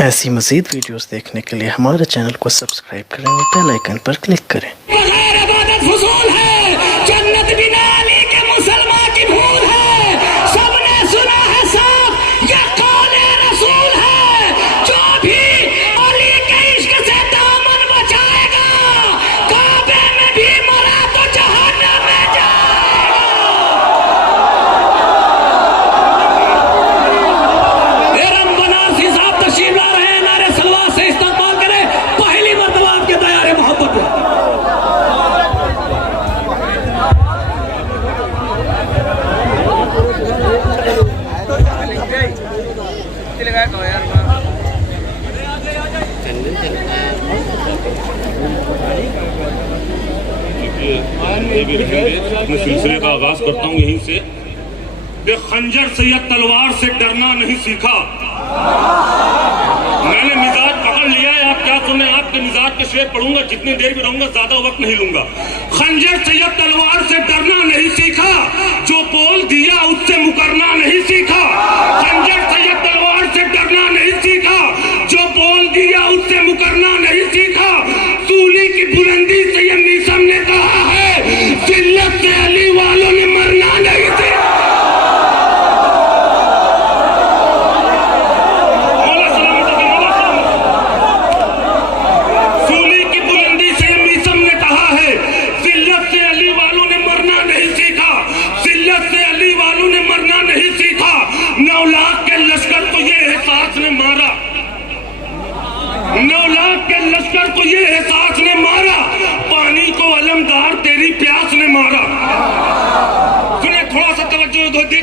ऐसी मज़ीद वीडियोस देखने के लिए हमारे चैनल को सब्सक्राइब करें और बेल आइकन पर क्लिक करें। बगैर इबादत फुज़ूल है, जन्नत बिना अली के मुसलमान की भूल है। सबने सुना है साफ ये कौन रसूल है, जो भी अली के इश्क से दामन बचाएगा, काबे में भी मरा तो जहन्नम में जाएगा। बनारसी साहब तशरीफ ला रहे हैं, नारे सलवात से इस्तकबाल करें। पहली मर्तबा आपके दयारे मोहब्बत में अपने सिलसिले का आगाज करता हूँ यहीं से। खंजर से या तलवार से डरना नहीं सीखा। मैंने मिजाज पकड़ लिया है, आप क्या सुने, आपके मिजाज के शेर पढ़ूंगा, जितनी देर भी रहूंगा ज्यादा वक्त नहीं लूंगा। खंजर से या तलवार से डरना नहीं सीखा, जो बोल दिया उससे मुकरना नहीं सीखा। खंजर से या तलवार से डरना नहीं सीखा, जो बोल दिया उससे मुकरना नहीं सीखा। सूली की बुलंदी से ये मीसम ने कहा है, जिल्लत से अली वालों ने मरना नहीं सीखा।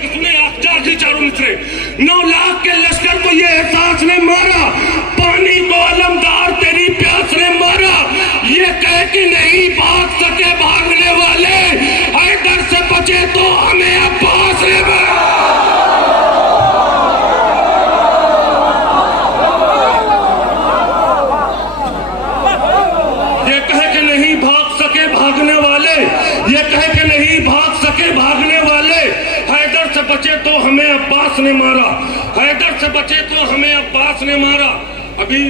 सुने आप चारों मिसरे। 9 लाख के लश्कर को ये एहसास ने मारा, पानी को अलमदार तेरी प्यास ने मारा। ये कह कि नहीं भाग सके भागने वाले, हैदर से बचे तो हमें अब्बास ने मारा। ये कह के नहीं भाग सके भागने वाले, ये कह के नहीं भाग सके भागने वाले, हैदर से बचे तो हमें अब्बास ने मारा, हैदर से बचे तो हमें अब्बास ने मारा। अभी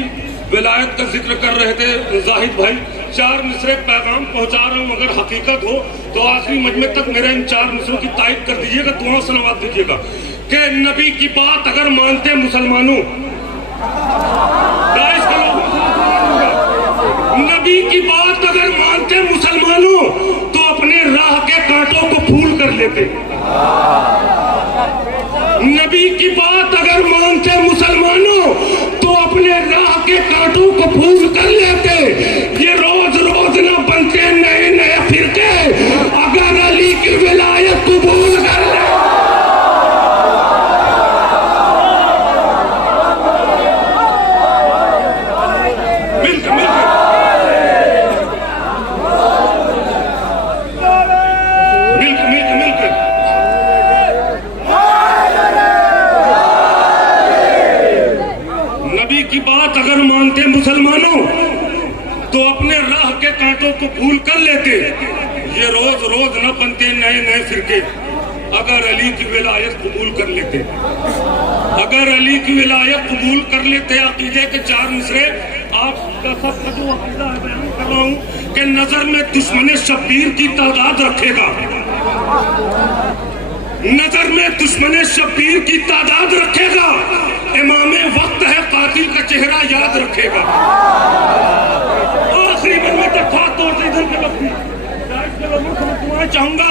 विलायत का जिक्र कर रहे थे जाहिद भाई, 4 मिसरे पैगाम पहुंचा रहा हूं, अगर हकीकत हो तो आखिरी मजमे तक मेरे इन 4 मिसरों की तायद कर दीजिएगा, दुआओं से नवाज दीजिएगा कि नबी की बात अगर मानते मुसलमानों, नबी की बात अगर मानते मुसलमानों तो अपने राह के कांटों को फूल कर लेते। नबी की बात अगर मानते मुसलमानों तो अपने राह के कांटों को फूल कर लेते। ये रोज रोज ना बनते नए नए फिरके, अगर अली की विलायत कबूल कर ले। अगर मानते मुसलमानों तो अपने राह के कांटों को फूल कर लेते। ये रोज रोज न बनते नए नए फिरके, अगर अली की विलायत कबूल कर लेते, अगर अली की विलायत कबूल कर लेते। अकीदे के 4 मिसरे आपका सबका जो अकीदा बयान कर रहा हूं कि नजर में दुश्मन शब्बीर की तादाद रखेगा, नजर में दुश्मन शब्बीर की तादाद रखेगा। इमामे वक्त है कातिल का चेहरा याद रखेगा। आखिरी मन में तक खास तौर से इधर के वक्त चाहूंगा,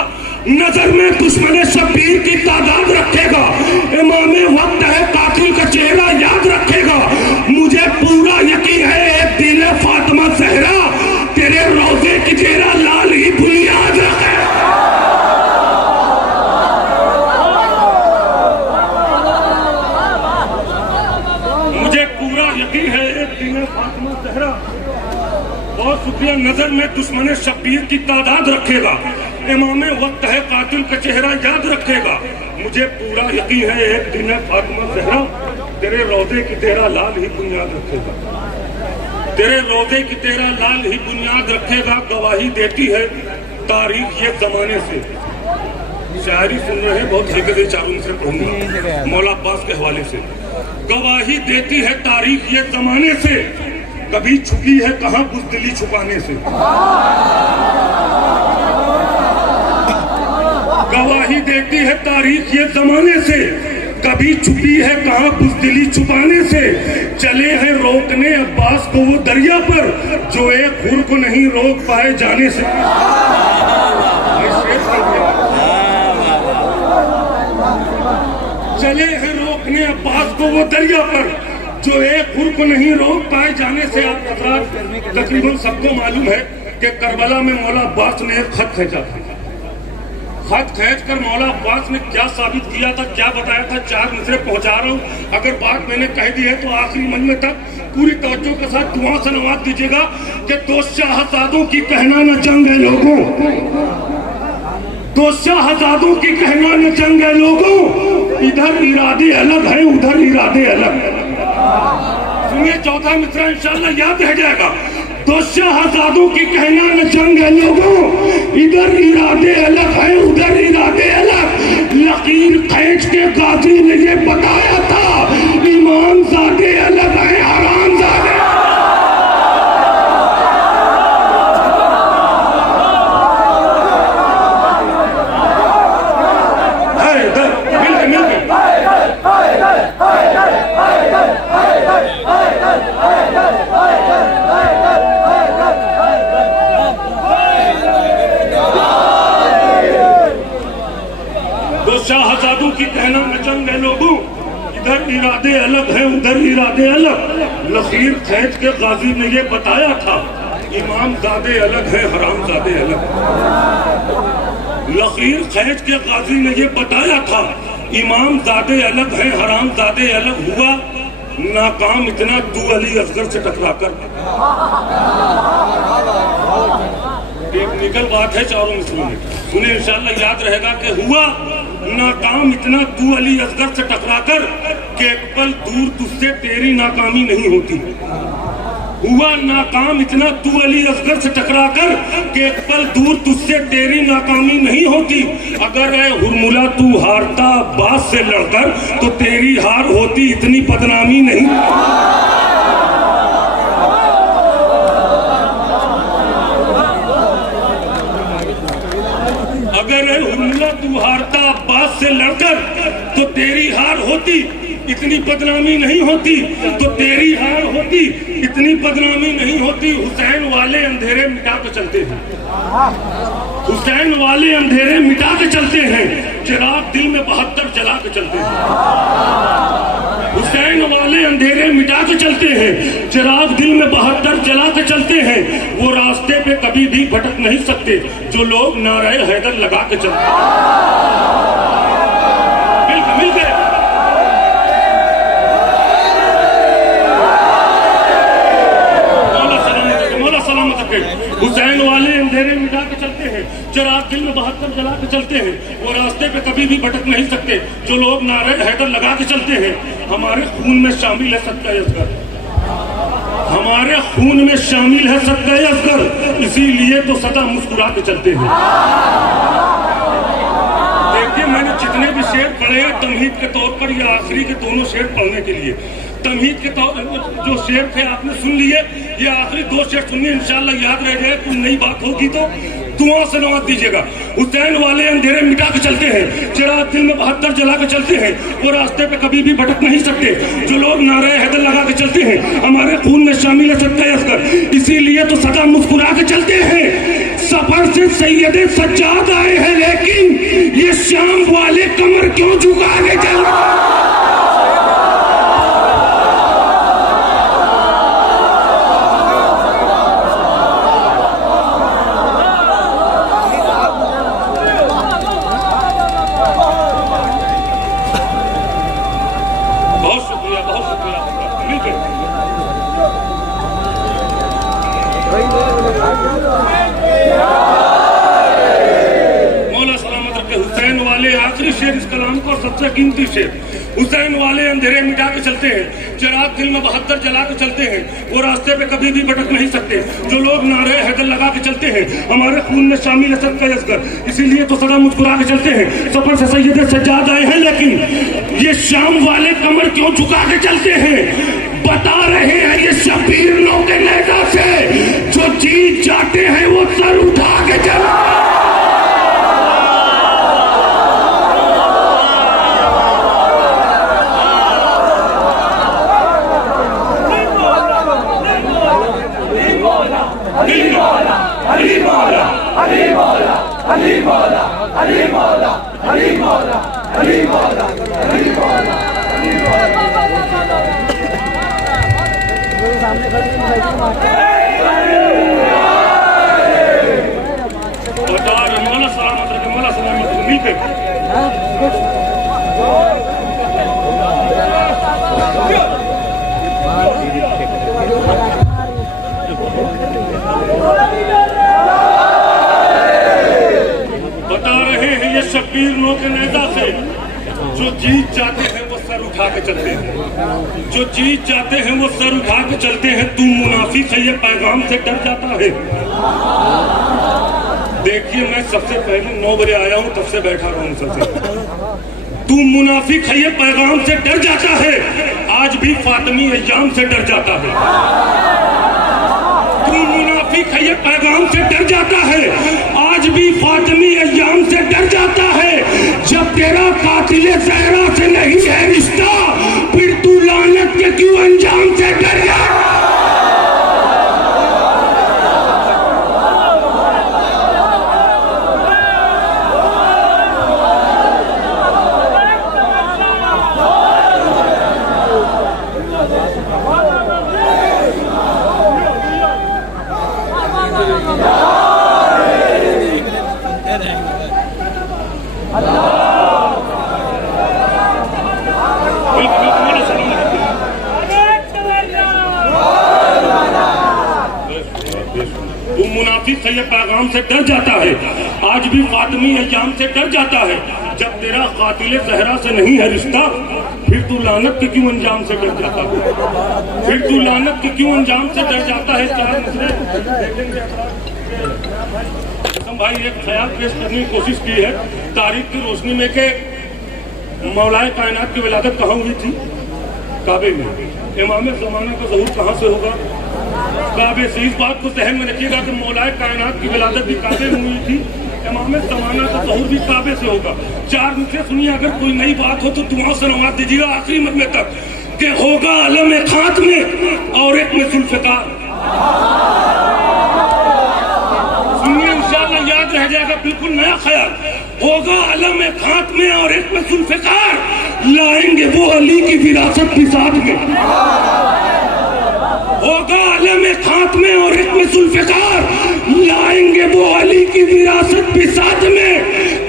नजर में दुश्मन शब्बीर की तादाद रखेगा। इमामे वक्त है कातिल का चेहरा याद रखेगा। मुझे पूरा यकीन है एक दिन फातिमा ज़हरा तेरे रोजे की चेहरा लाल ही बुनियाद रखेगा। बहुत शुक्रिया। नजर में दुश्मन शब्बीर की तादाद रखेगा, इमामे वक्त है कातिल का चेहरा याद रखेगा। मुझे पूरा यकीन है एक दिन फातिमा ज़हरा तेरे रोजे की तेरा लाल ही बुनियाद रखेगा, तेरे रोजे की तेरा लाल ही बुनियाद रखेगा। गवाही देती है तारीख ये जमाने से, शायरी सुन रहे हैं, बहुत हल्के चारों से पढ़ूंगा मौला अब्बास के हवाले से। गवाही देती है तारीख ये जमाने से, कभी छुपी है कहाँ बुज़दिली छुपाने से। गवाही देती है तारीख ये जमाने से, कभी छुपी है कहाँ बुज़दिली छुपाने से। चले हैं रोकने अब्बास को वो दरिया पर, जो एक हुर को नहीं रोक पाए जाने से। चले हैं रोकने अब्बास को वो दरिया पर, जो एक हुर को नहीं रोक पाए जाने से। आप हज़रात तकरीबन सबको मालूम है कि करबला में मौला अब्बास ने एक खत भेजा था। खत खींच कर मौला अब्बास ने क्या साबित किया था, क्या बताया था, 4 मिसरे पहुंचा रहा हूँ। अगर बात मैंने कह दी है तो आखिरी मंजिल तक पूरी तवज्जो के साथ दुआ से नवाज दीजिएगा कि दो शाहजादों की कहना न जंग है लोगों, दो शाहजादों की कहना न जंग है लोगों, इधर इरादे अलग है उधर इरादे अलग। सुनिए चौथा मिसरा इंशाल्लाह याद रह जाएगा। दो शाहजादों की कहना न जंग है लोगों, इधर इरादे अलग है उधर इरादे अलग। लकीर खींच के गाजी ने ये बताया था, इमाम ज़ादे अलग है हराम ज़ादे। शाहजादों की कहना न जंग है लोगों, इधर इरादे अलग हैं उधर इरादे अलग। लकीर खींच के गाजी ने ये बताया था, इमाम ज़ादे अलग है हराम ज़ादे अलग। लकीर खींच के गाजी ने ये बताया था, इमाम ज़ादे अलग है हराम ज़ादे अलग। हुआ नाकाम इतना तू अली असगर से टकराकर। टेक्निकल बात है चारों मिसरों में, उन्हें इंशाल्लाह याद रहेगा कि हुआ नाकाम इतना तू अली असगर से टकराकर कि एक पल दूर तुझसे तेरी नाकामी नहीं होती। हुआ नाकाम इतना तू अली असगर से टकराकर कि एक पल दूर तुझसे तेरी नाकामी नहीं होती। अगर ऐ हुरमुला तू हारता अब्बास से लड़कर तो तेरी हार होती इतनी बदनामी नहीं। अगर हुरमुला तू हारता अब्बास से लड़कर तो तेरी हार होती इतनी बदनामी नहीं होती, तो तेरी हार होती इतनी बदनामी नहीं होती। हुसैन वाले अंधेरे मिटा के चलते हैं, हुसैन वाले अंधेरे मिटा के चलते हैं, चिराग दिल में 72 जला के चलते हैं। हुसैन वाले अंधेरे मिटा के चलते हैं, चिराग दिल में 72 जला के चलते हैं। वो रास्ते पे कभी भी भटक नहीं सकते जो लोग नारे हैदर लगा के चलते हैं। मिल गए मौला सलामत रखे। हुसैन वाले अंधेरे मिटा के चलते हैं, चिराग दिल में 72 जला के चलते हैं। वो रास्ते पे कभी भी भटक नहीं सकते जो लोग नारे हैदर लगा के चलते हैं। हमारे खून में शामिल है सत्ता असगर, हमारे खून में शामिल है सत्ता असगर, इसीलिए तो सदा मुस्कुरा के चलते हैं। देखिए मैंने जितने भी शेर पढ़े हैं तमहीद के तौर पर या आखिरी के दोनों शेर पढ़ने के लिए, तमहीद के तौर जो शेर थे आपने सुन लिए, ये आखिरी 2 शेर सुनिए इंशाल्लाह याद रह जाए। कोई नई बात होगी तो दुआ से नवाज दीजिएगा। हुसैन वाले अंधेरे मिटा के चलते हैं, चिराग दिल में 72 जला के चलते हैं। वो रास्ते पे कभी भी भटक नहीं सकते जो लोग नारे हैदर लगा के चलते हैं। हमारे खून में शामिल है सत्ता असगर, इसीलिए तो सदा मुस्कुरा के चलते हैं। सफर से सैयदे सज्जाद आए हैं, लेकिन ये शाम वाले कमर क्यों झुका के चल रहे हैं? मौला सलामत रखे। हुसैन वाले आखिरी शेर इस कलाम का सबसे कीमती शेर। हुसैन वाले अंधेरे मिटा के चलते हैं, चिराग दिल में 72 जला के चलते हैं, वो रास्ते पे कभी भी भटक नहीं सकते। जो लोग नारे हैदर लगा के चलते हैं, हमारे खून में शामिल है सबका यस्कर, इसीलिए तो सदा मुस्कुरा के चलते हैं। सफर से सैयद सज्जाद आए हैं, लेकिन ये शाम वाले कमर क्यों झुका के चलते हैं? बता रहे हैं ये शबीर लोग के नेता से, जो जीत जाते हैं वो सर उठा के चलते हैं। शब्बीर नो के नेता से, जो जीत जाते हैं वो सर उठा के चलते हैं, जो जीत जाते हैं वो सर उठा के चलते हैं। तू मुनाफिक है ये पैगाम से डर जाता है। देखिए मैं सबसे पहले 9 बजे आया हूं, तब से बैठा रहा हूं सबसे। तू मुनाफिक है ये पैगाम से डर जाता है, आज भी फातिमी अय्याम से डर जाता है। तू मुनाफिक है ये पैगाम से डर जाता है, आज भी फातिमी अय्याम से डर जाता है। जब तेरा कातिले ज़हरा से नहीं है रिश्ता, फिर तू लानत के क्यों अंजाम से डर जाता? मुनाफिक है ये पैगाम से डर जाता है, आज भी फातिमी अय्याम से डर जाता है। जब तेरा कातिले ज़हरा से नहीं है रिश्ता, फिर तू लानत के क्यों अंजाम से डर जाता है? फिर तू लानत के क्यों अंजाम से डर जाता है? भाई एक ख्याल पेश करने की कोशिश की है तारीख की रोशनी में के मौलाए कायनात की विलादत कहाँ हुई थी? काबे में। इमाम ज़माना का ज़हूर कहाँ से होगा? काबे से। इस बात को ज़हन में रखिएगा कि मौलाए कायनात की विलादत भी काबे में हुई थी, इमाम ज़माना का ज़हूर भी काबे से होगा। 4 नुक्ते सुनिए, अगर कोई नई बात हो तो दुआ से नवाज दीजिएगा आखिरी मजमे तक कि होगा अलम खात में और एक में जुल्फ़िकार। सुनिए इंशाअल्लाह याद रह जाएगा, बिल्कुल नया ख्याल। होगा अलम खात में और एक में जुल्फ़िकार, लाएंगे वो अली की विरासत भी साथ में। होगा अलम खात में और एक में जुल्फ़िकार, लाएंगे वो अली की विरासत भी साथ में।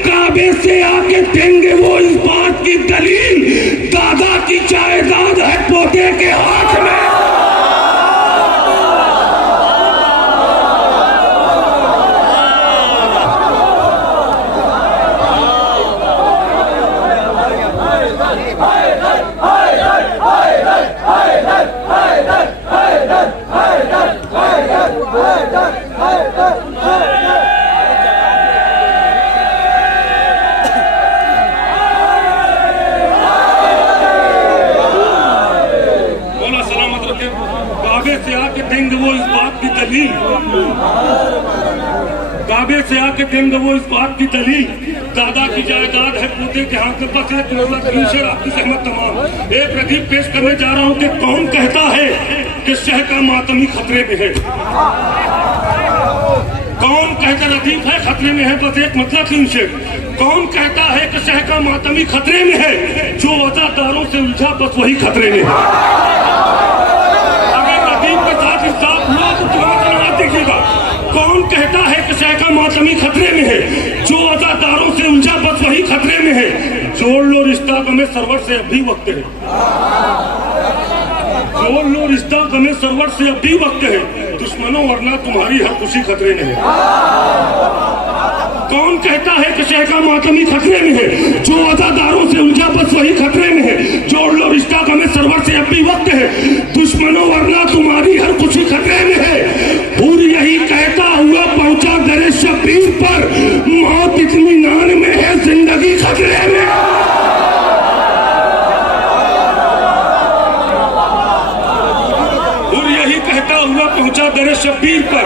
काबे से आके देंगे वो इस बात की दलील, दादा की जायदाद है पोते के हाथ में। काबे से आके देंगे वो इस बात की दलील, दादा की जायदाद है पोते के हाथ में। बस एक नजर आपकी सहमत तमाम। एक रदीफ पेश करने जा रहा हूँ कि कौन कहता है कि शह का मातमी खतरे में है? कौन कहता रदीफ है खतरे में है? बस एक मतलब की शेर, कौन कहता है कि शह का मातमी खतरे में है? जो वफादारों से उलझा बस वही खतरे में है। अगर रदीफ के साथ इंसाफ हुआ तो तुम्हारा देखिएगा। कौन कहता है कि शह का मातमी खतरे में है? जो अदादारों से उलझा बस वही खतरे में है। जोड़ लो रिश्ता गमे सरवर से अभी वक्त है, जोड़ लो रिश्ता गमे सरवर से अभी वक्त है। दुश्मनों वरना तुम्हारी हर खुशी खतरे में है। कौन कहता है कि शह का मातमी खतरे में है? जो अदादारों से उलझा बस वही खतरे में है। जोड़ लो रिश्ता का में सरवर से अब भी वक्त है। दुश्मनों वरना तुम्हारी हर खुशी खतरे में है। पूरी यही कहता हुआ पहुंचा दरे शब्बीर पर, मौत इत्मीनान में है, जिंदगी खतरे में। पूरी यही कहता हुआ पहुंचा दरे शब्बीर पर।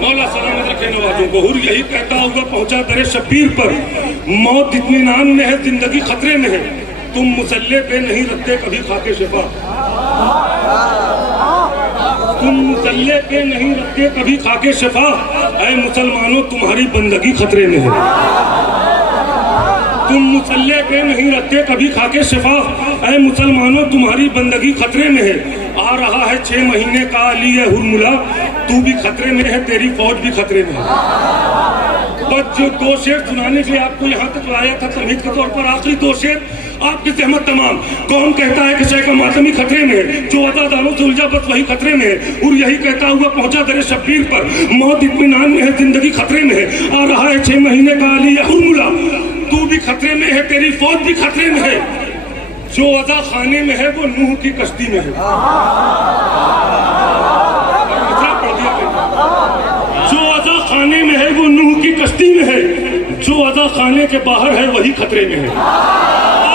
मौला सलामत रखे नवाजों को। हुर यही कहता हुआ पहुंचा दरे शब्बीर पर, मौत इत्मीनान में है, जिंदगी खतरे में है। तुम मुसल्ले पे नहीं रखते कभी खाके शिफा, तुम मुसल्ले पे नहीं रखते कभी खाके शिफा। ऐ मुसलमानों तुम्हारी बंदगी खतरे में है। तुम मुसल्ले पे नहीं रखते कभी खाके शिफा। ऐ मुसलमानों तुम्हारी बंदगी खतरे में है। आ रहा है 6 महीने का अली है हुरमुला, तू भी खतरे में है, तेरी फौज भी खतरे में है। बस जो 2 शेर सुनाने के लिए आपको यहाँ तक लाया था तमहीद के तौर पर, आखिरी 2 शेर आपकी सहमत तमाम। कौन कहता है कि शह का मातमी खतरे में है? जो अदादारों से उलझा बस वही खतरे में है। और यही कहता हुआ पहुंचा दरे शब्बीर पर, मौत इत्मीनान में है, जिंदगी खतरे में है। आ रहा है 6 महीने का अली है हुरमुला, तू भी खतरे में है, तेरी फौज भी खतरे में है। जो अदा खाने में है वो नूह की कश्ती में है। जो अदा खाने में है वो नूह की कश्ती में है। जो अदा खाने के बाहर है वही खतरे में है।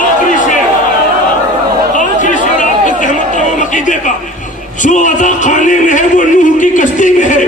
आखिरी शेर आपको सहमत तमाम अकीदे का। जो अदा खाने में है वो नूह की कश्ती में है।